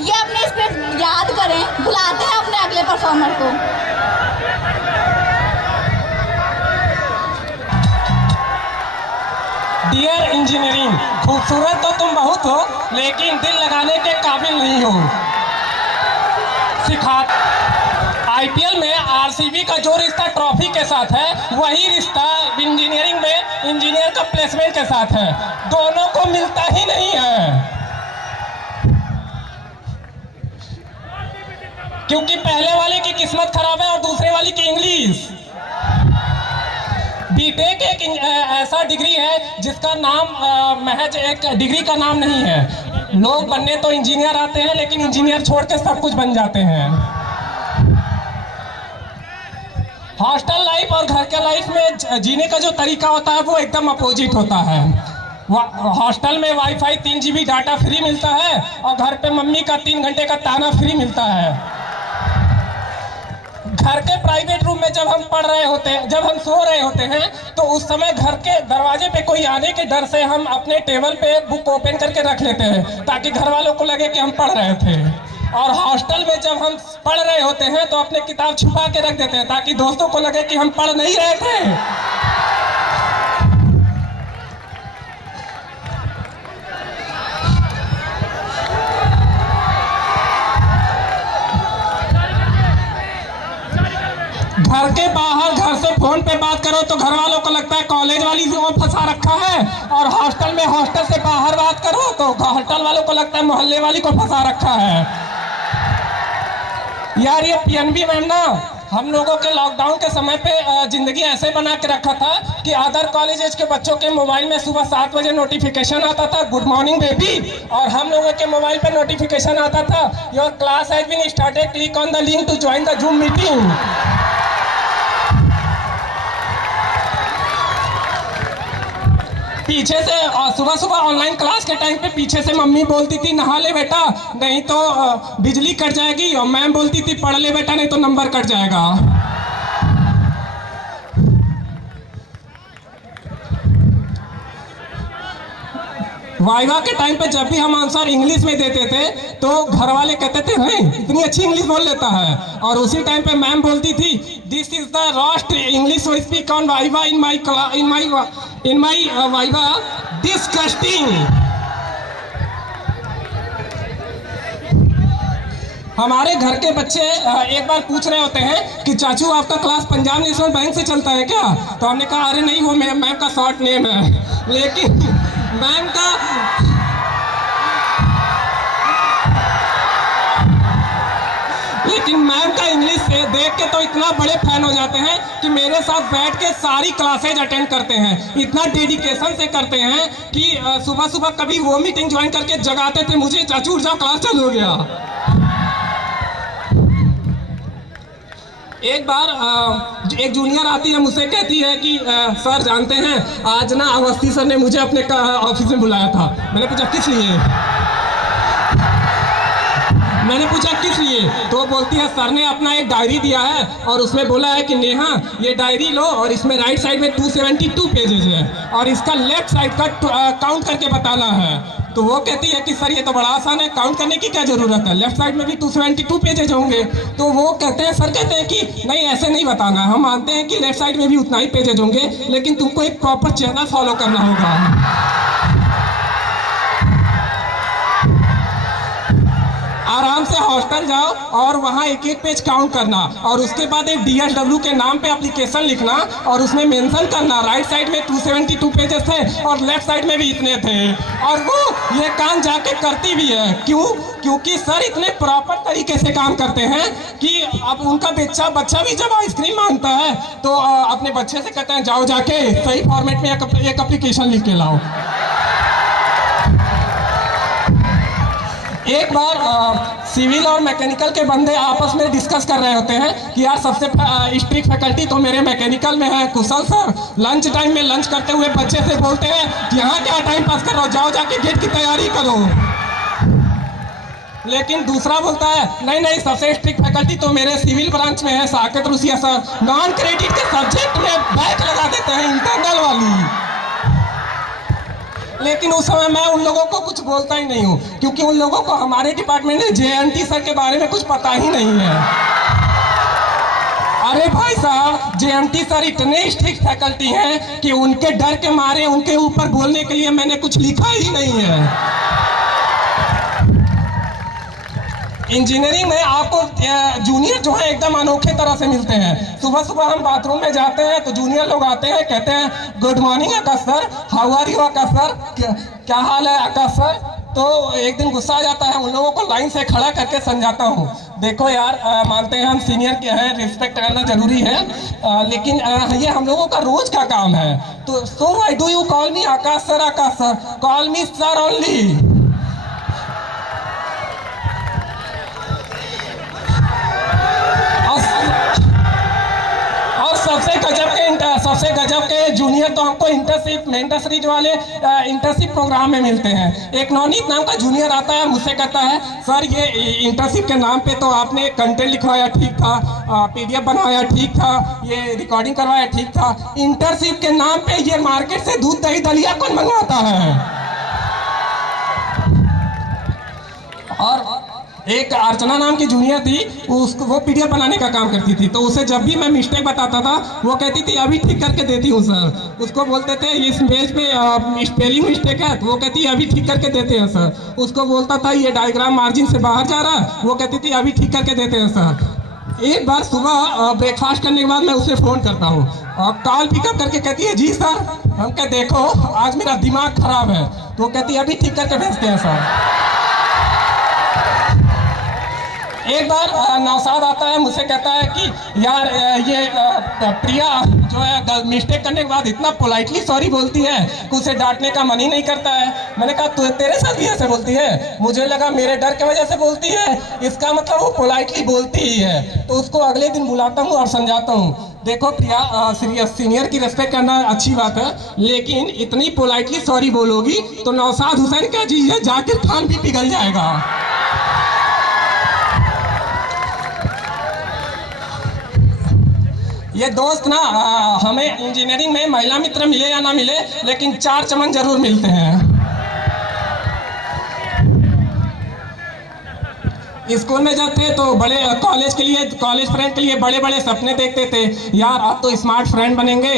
ये अपने स्क्रिप्ट याद करें। बुलाते हैं अपने अगले परफॉर्मर को। डियर इंजीनियरिंग, खूबसूरत तो तुम बहुत हो, लेकिन दिल लगाने के काबिल नहीं हो। आईपीएल में आरसीबी का जो रिश्ता ट्रॉफी के साथ है, वही रिश्ता इंजीनियरिंग में इंजीनियर का प्लेसमेंट के साथ है। दोनों को मिलता ही नहीं है, क्योंकि पहले वाले की किस्मत खराब है और दूसरे वाली की इंग्लिश। बीटेक एक ऐसा डिग्री है जिसका नाम महज एक डिग्री का नाम नहीं है। लोग बनने तो इंजीनियर आते हैं, लेकिन इंजीनियर छोड़ के सब कुछ बन जाते हैं। हॉस्टल लाइफ और घर के लाइफ में जीने का जो तरीका होता है वो एकदम अपोजिट होता है। हॉस्टल में वाईफाई 3 GB डाटा फ्री मिलता है और घर पे मम्मी का 3 घंटे का ताना फ्री मिलता है। घर के प्राइवेट रूम में जब हम पढ़ रहे होते हैं, जब हम सो रहे होते हैं, तो उस समय घर के दरवाजे पे कोई आने के डर से हम अपने टेबल पे बुक ओपन करके रख लेते हैं, ताकि घर वालों को लगे कि हम पढ़ रहे थे। और हॉस्टल में जब हम पढ़ रहे होते हैं तो अपने किताब छुपा के रख देते हैं, ताकि दोस्तों को लगे कि हम पढ़ नहीं रहे थे। घर के बाहर घर से फोन पे बात करो तो घर वालों को लगता है कॉलेज वाली से वो फंसा रखा है, और हॉस्टल में हॉस्टल से बाहर बात करो तो हॉस्टल वालों को लगता है मोहल्ले वाली को फंसा रखा है। यार ये पीएनबी मैम ना हम लोगों के लॉकडाउन के समय पे जिंदगी ऐसे बना के रखा था कि अदर कॉलेजेस के बच्चों के मोबाइल में सुबह 7 बजे नोटिफिकेशन आता था, गुड मॉर्निंग बेबी, और हम लोगों के मोबाइल पे नोटिफिकेशन आता था, your class has been started, click on the link to join the Zoom meeting. पीछे से सुबह सुबह ऑनलाइन क्लास के टाइम पे पीछे से मम्मी बोलती थी नहा ले बेटा नहीं तो बिजली कट जाएगी, और मैम बोलती थी पढ़ ले बेटा नहीं तो नंबर कट जाएगा। वाइवा के टाइम पे जब भी हम आंसर इंग्लिश में देते थे तो घर वाले कहते थे नहीं इतनी अच्छी इंग्लिश बोल लेता है, और उसी टाइम पे मैम बोलती थी this is the worst English we speak on viva in my viva disgusting. हमारे घर के बच्चे एक बार पूछ रहे होते हैं कि चाचू आपका क्लास पंजाब नेशनल बैंक से चलता है क्या? तो हमने कहा अरे नहीं वो मैम का शॉर्ट नेम है, लेकिन मैम का इंग्लिश से देख के तो इतना बड़े फैन हो जाते हैं कि मेरे साथ बैठ के सारी क्लासेज अटेंड करते हैं, इतना डेडिकेशन से करते हैं कि सुबह सुबह कभी वो मीटिंग ज्वाइन करके जगाते थे मुझे, चाचू जाओ क्लास चालू हो गया। एक बार एक जूनियर आती है मुझसे कहती है कि सर जानते हैं आज ना अवस्थी सर ने मुझे अपने ऑफिस में बुलाया था। मैंने पूछा किस लिए? तो बोलती है सर ने अपना एक डायरी दिया है और उसमें बोला है कि नेहा ये डायरी लो और इसमें राइट साइड में 272 पेजेस है और इसका लेफ्ट साइड का काउंट करके बताना है। तो वो कहती है कि सर ये तो बड़ा आसान है, काउंट करने की क्या जरूरत है, लेफ्ट साइड में भी 272 पेजेज होंगे। तो वो कहते हैं सर कहते हैं कि नहीं ऐसे नहीं बताना, हम मानते हैं कि लेफ्ट साइड में भी उतना ही पेजेज होंगे, लेकिन तुमको एक प्रॉपर चैनल फॉलो करना होगा। आराम से हॉस्टल जाओ और वहाँ एक एक पेज काउंट करना और उसके बाद एक DSW के नाम पे एप्लीकेशन लिखना और उसमें मेंशन करना राइट साइड में 272 पेजेस थे और लेफ्ट साइड में भी इतने थे। और वो ये काम जाके करती भी है। क्यों? क्योंकि सर इतने प्रॉपर तरीके से काम करते हैं कि अब उनका बच्चा भी जब आइसक्रीम मांगता है तो अपने बच्चे से कहते हैं जाओ जाके सही फॉर्मेट में एक एप्लीकेशन लिख के लाओ। एक बार सिविल और मैकेनिकल के बंदे आपस में डिस्कस कर रहे होते हैं कि यार सबसे स्ट्रिक्ट फैकल्टी तो मेरे मैकेनिकल में है कुशल सर। लंच टाइम में लंच करते हुए बच्चे से बोलते हैं कि यहाँ क्या टाइम पास कर रहे हो, जाओ जाके गेट की तैयारी करो। लेकिन दूसरा बोलता है नहीं नहीं सबसे स्ट्रिक्ट फैकल्टी तो मेरे सिविल ब्रांच में है Saket Russia sir, non credit के सब्जेक्ट में बैक लगा देते हैं इंटरनल वाली। लेकिन उस समय मैं उन लोगों को कुछ बोलता ही नहीं हूँ, क्योंकि उन लोगों को हमारे डिपार्टमेंट में JNT सर के बारे में कुछ पता ही नहीं है। अरे भाई साहब, JNT सर इतने स्ट्रिक्ट फैकल्टी हैं कि उनके डर के मारे उनके ऊपर बोलने के लिए मैंने कुछ लिखा ही नहीं है। इंजीनियरिंग में आपको जूनियर जो है एकदम अनोखे तरह से मिलते हैं। सुबह सुबह हम बाथरूम में जाते हैं तो जूनियर लोग आते हैं, कहते हैं good morning Akash sir, how are you Akash sir, क्या हाल है आकाश सर। तो एक दिन गुस्सा आ जाता है, उन लोगों को लाइन से खड़ा करके समझाता हूँ, देखो यार मानते हैं हम सीनियर के हैं, रिस्पेक्ट करना जरूरी है, लेकिन ये हम लोगों का रोज का काम है। तो so why do you call me Akash sir, call me sir only. सबसे गजब के जूनियर तो हमको इंटर्नशिप वाले इंटर्नशिप प्रोग्राम में मिलते हैं। एक नवनीत नाम का जूनियर आता है, मुझसे कहता है सर ये इंटर्नशिप के नाम पे तो आपने कंटेंट लिखवाया ठीक था, PDF बनवाया ठीक था, ये रिकॉर्डिंग करवाया ठीक था, इंटर्नशिप के नाम पे ये मार्केट से दूध दही दलिया कौन मंगवाता है। और एक अर्चना नाम की जूनियर थी, उसको वो PDF बनाने का काम करती थी, तो उसे जब भी मैं मिस्टेक बताता था वो कहती थी अभी ठीक करके देती हूँ सर। उसको बोलते थे इस पेज पे स्पेलिंग मिस्टेक है, तो वो कहती है अभी ठीक करके देते हैं सर। उसको बोलता था ये डायग्राम मार्जिन से बाहर जा रहा है, वो कहती थी अभी ठीक करके देते हैं सर। एक बार सुबह ब्रेकफास्ट करने के बाद मैं उसे फ़ोन करता हूँ और कॉल पिकअप करके कहती है जी सर। हम कहते देखो आज मेरा दिमाग खराब है, तो वो कहती है अभी ठीक करके भेजते हैं सर। एक बार नौशाद आता है, मुझसे कहता है कि यार ये प्रिया जो है मिस्टेक करने के बाद इतना पोलाइटली सॉरी बोलती है कि उसे डांटने का मन ही नहीं करता है। मैंने कहा तेरे साथ भी ऐसे बोलती है? मुझे लगा मेरे डर की वजह से बोलती है, इसका मतलब वो पोलाइटली बोलती ही है। तो उसको अगले दिन बुलाता हूँ और समझाता हूँ, देखो प्रिया सीनियर की रिस्पेक्ट करना अच्छी बात है, लेकिन इतनी पोलाइटली सॉरी बोलोगी तो नौशाद हुसैन का जी है जाकिर खान भी पिघल जाएगा। ये दोस्त ना हमें इंजीनियरिंग में महिला मित्र मिले या ना मिले, लेकिन 4 चमन जरूर मिलते हैं। स्कूल में जब थे तो बड़े कॉलेज फ्रेंड के लिए बड़े बड़े सपने देखते थे, यार अब तो स्मार्ट फ्रेंड बनेंगे,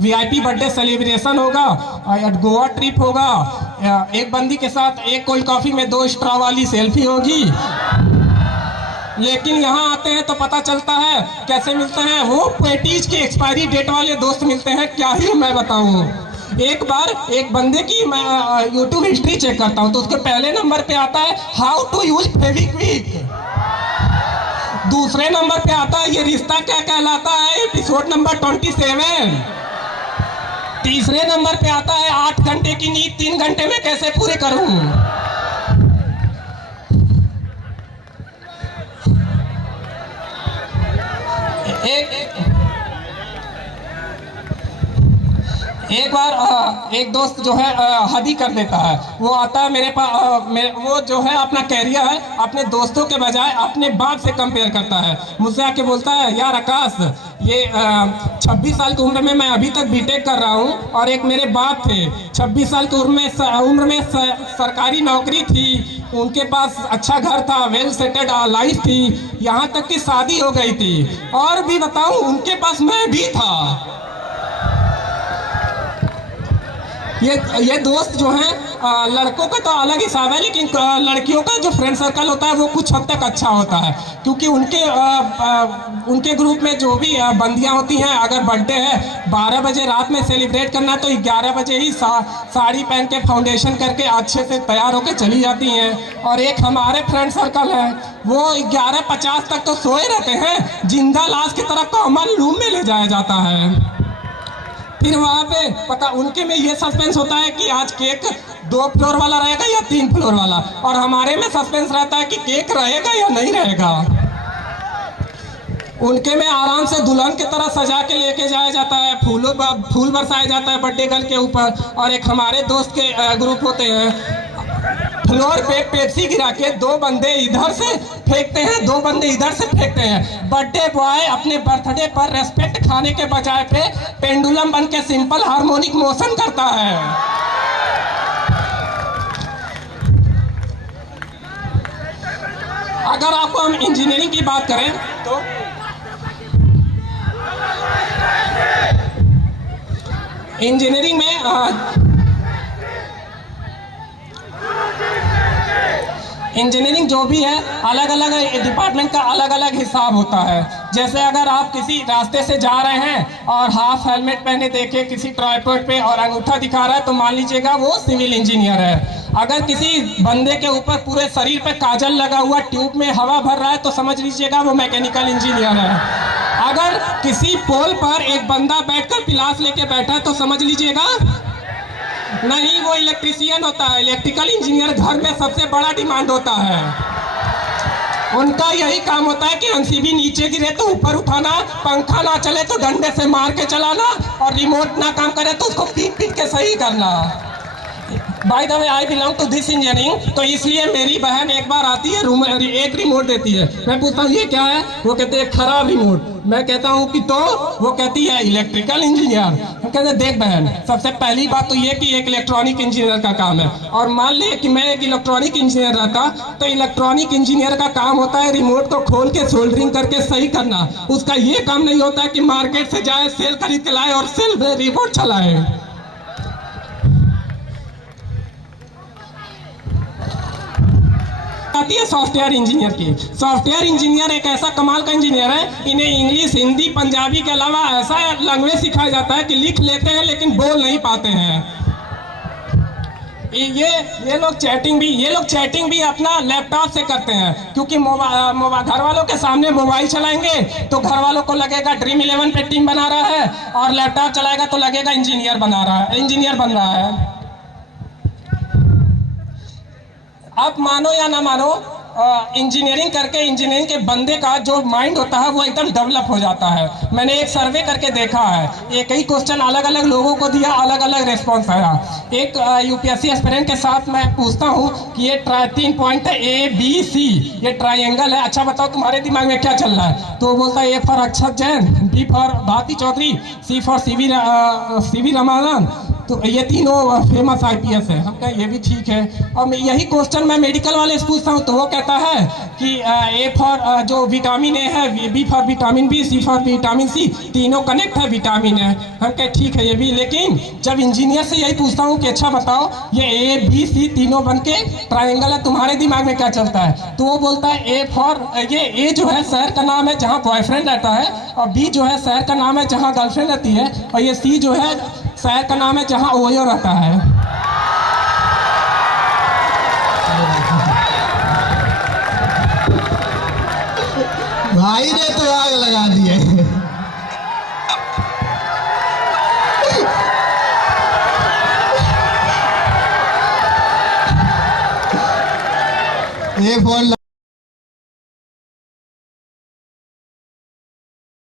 VIP बर्थडे सेलिब्रेशन होगा, गोवा ट्रिप होगा, एक बंदी के साथ एक कोल्ड कॉफी में 2 स्ट्रॉ वाली सेल्फी होगी। लेकिन यहाँ आते हैं तो पता चलता है कैसे मिलते हैं, वो पेटीज की एक्सपायरी डेट वाले दोस्त मिलते हैं। क्या ही मैं बताऊँ, एक बार एक बंदे की मैं YouTube हिस्ट्री चेक करता हूँ तो उसके पहले नंबर पे आता है हाउ टू यूज फेविक्विक, दूसरे नंबर पे आता है ये रिश्ता क्या कहलाता है एपिसोड नंबर 27, तीसरे नंबर पे आता है 8 घंटे की नींद 3 घंटे में कैसे पूरे करूँ। एक बार एक दोस्त जो है हद ही कर देता है, वो आता है मेरे पास, वो जो है अपना कैरियर है अपने दोस्तों के बजाय अपने बाप से कंपेयर करता है। मुझसे आके बोलता है यार आकाश ये 26 साल की उम्र में मैं अभी तक बीटेक कर रहा हूँ और एक मेरे बाप थे 26 साल की उम्र में सरकारी नौकरी थी, उनके पास अच्छा घर था, वेल सेटेड लाइफ थी, यहाँ तक कि शादी हो गई थी, और भी बताऊँ उनके पास मैं भी था। ये दोस्त जो हैं लड़कों का तो अलग हिसाब है, लेकिन लड़कियों का जो फ्रेंड सर्कल होता है वो कुछ हद तक अच्छा होता है, क्योंकि उनके ग्रुप में जो भी बंदियां होती हैं, अगर बर्थडे है 12 बजे रात में सेलिब्रेट करना तो 11 बजे ही साड़ी पहन के फाउंडेशन करके अच्छे से तैयार होकर चली जाती हैं। और एक हमारे फ्रेंड सर्कल है वो 11:50 तक तो सोए रहते हैं, जिंदा लाश की तरह कॉमन रूम में ले जाया जाता है। फिर वहाँ पे पता उनके में ये सस्पेंस होता है कि आज केक 2 फ्लोर वाला रहेगा या 3 फ्लोर वाला, और हमारे में सस्पेंस रहता है कि केक रहेगा या नहीं रहेगा। उनके में आराम से दुल्हन की तरह सजा के लेके जाया जाता है, फूल बरसाया जाता है बर्थडे गर्ल के ऊपर। और एक हमारे दोस्त के ग्रुप होते हैं फ्लोर पे पेप्सी गिरा के 2 बंदे इधर से फेंकते हैं, 2 बंदे इधर से फेंकते हैं। बर्थडे बॉय अपने बर्थडे पर रेस्पेक्ट खाने के बजाय पे पेंडुलम बन के सिंपल हार्मोनिक मोशन करता है। अगर आपको हम इंजीनियरिंग की बात करें तो इंजीनियरिंग में इंजीनियरिंग जो भी है अलग अलग डिपार्टमेंट का अलग अलग हिसाब होता है। जैसे अगर आप किसी रास्ते से जा रहे हैं और हाफ हेलमेट पहने देखे किसी ट्राइपॉड पे और अंगूठा दिखा रहा है तो मान लीजिएगा वो सिविल इंजीनियर है। अगर किसी बंदे के ऊपर पूरे शरीर पे काजल लगा हुआ ट्यूब में हवा भर रहा है तो समझ लीजिएगा वो मैकेनिकल इंजीनियर है। अगर किसी पोल पर एक बंदा बैठकर पिलास लेके बैठा है तो समझ लीजिएगा नहीं, वो इलेक्ट्रीशियन होता है। इलेक्ट्रिकल इंजीनियर घर में सबसे बड़ा डिमांड होता है। उनका यही काम होता है कि एमसीबी नीचे गिरे तो ऊपर उठाना, पंखा ना चले तो डंडे से मार के चलाना और रिमोट ना काम करे तो उसको पीट पीट के सही करना। By the way I belong to this engineering, तो इसलिए मेरी बहन एक बार आती है एक रिमोट देती है। मैं पूछता हूँ ये क्या है, वो कहते हैं खराब रिमोट। मैं कहता हूँ कि तो वो कहती है इलेक्ट्रिकल इंजीनियर। हम कहते हैं देख बहन, सबसे पहली बात तो ये कि एक इलेक्ट्रॉनिक इंजीनियर का काम है, और मान ले कि मैं एक इलेक्ट्रॉनिक इंजीनियर रहता तो इलेक्ट्रॉनिक इंजीनियर का काम होता है रिमोट को खोल के सोल्डरिंग करके सही करना। उसका ये काम नहीं होता है कि मार्केट से जाए सेल खरीद के लाए और सेल में रिमोट चलाए। आती है सॉफ्टवेयर इंजीनियर की। सॉफ्टवेयर इंजीनियर एक ऐसा कमाल का इंजीनियर है, इन्हें इंग्लिश हिंदी पंजाबी के अलावा ऐसा लैंग्वेज सिखाया जाता है कि लिख लेते हैं लेकिन बोल नहीं पाते हैं। ये लोग चैटिंग भी अपना लैपटॉप से करते हैं, क्योंकि घर वालों के सामने मोबाइल चलाएंगे तो घर वालों को लगेगा ड्रीम 11 पे टीम बना रहा है, और लैपटॉप चलाएगा तो लगेगा इंजीनियर बन रहा है। आप मानो या ना मानो, इंजीनियरिंग करके इंजीनियरिंग के बंदे का जो माइंड होता है वो एकदम डेवलप हो जाता है। मैंने एक सर्वे करके देखा है, एक ही क्वेश्चन अलग अलग लोगों को दिया, अलग अलग रिस्पॉन्स आया। एक यूपीएससी एस्पिरेंट के साथ मैं पूछता हूँ कि ये 3 पॉइंट है ABC, ये ट्राइंगल है, अच्छा बताओ तुम्हारे दिमाग में क्या चल रहा है? तो वो बोलता है A for Akshat Jain, B for Bharti Chaudhary, C for CV Ramanand, तो ये तीनों फेमस IPS है। हम कहें ये भी ठीक है। और यही क्वेश्चन मैं मेडिकल वाले से पूछता हूँ तो वो कहता है कि A फॉर जो विटामिन A है, B for vitamin B, C for vitamin C, तीनों कनेक्ट है विटामिन है। हम कहें ठीक है ये भी, लेकिन जब इंजीनियर से यही पूछता हूँ कि अच्छा बताओ ये A B C तीनों बन के ट्राइंगल है, तुम्हारे दिमाग में क्या चलता है? तो वो बोलता है A फॉर, ये A जो है शहर का नाम है जहाँ बॉयफ्रेंड रहता है, और B जो है शहर का नाम है जहाँ गर्लफ्रेंड रहती है, और ये C जो है शहर का नाम है जहाँ ओयो रहता है। भाई ने तो आग लगा दी है। ये फोन